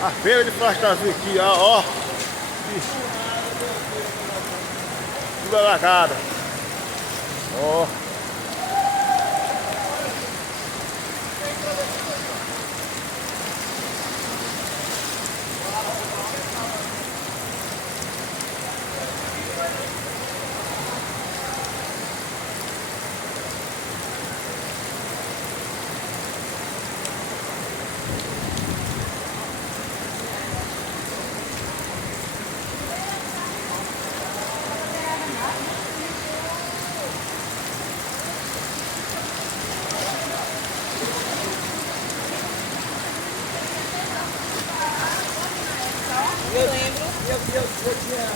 A feira de plástico azul aqui, ó. Tudo alagada. Ó. Eu lembro. Eu tinha...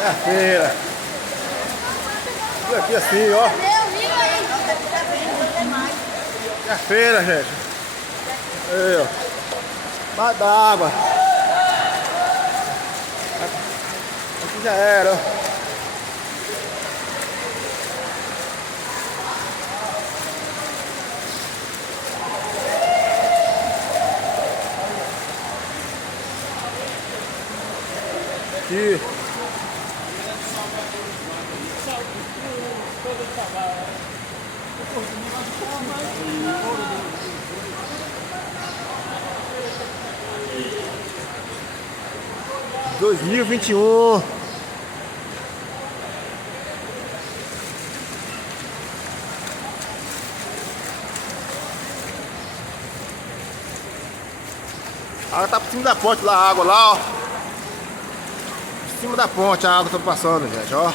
É a feira. Tudo aqui assim, ó. É a feira, gente. Aí, ó. Mar d'água. Aqui já era, ó. Aqui. Dois mil e 21. A água tá por cima da ponte lá, a água lá, ó. Por cima da ponte a água tá passando, gente, ó.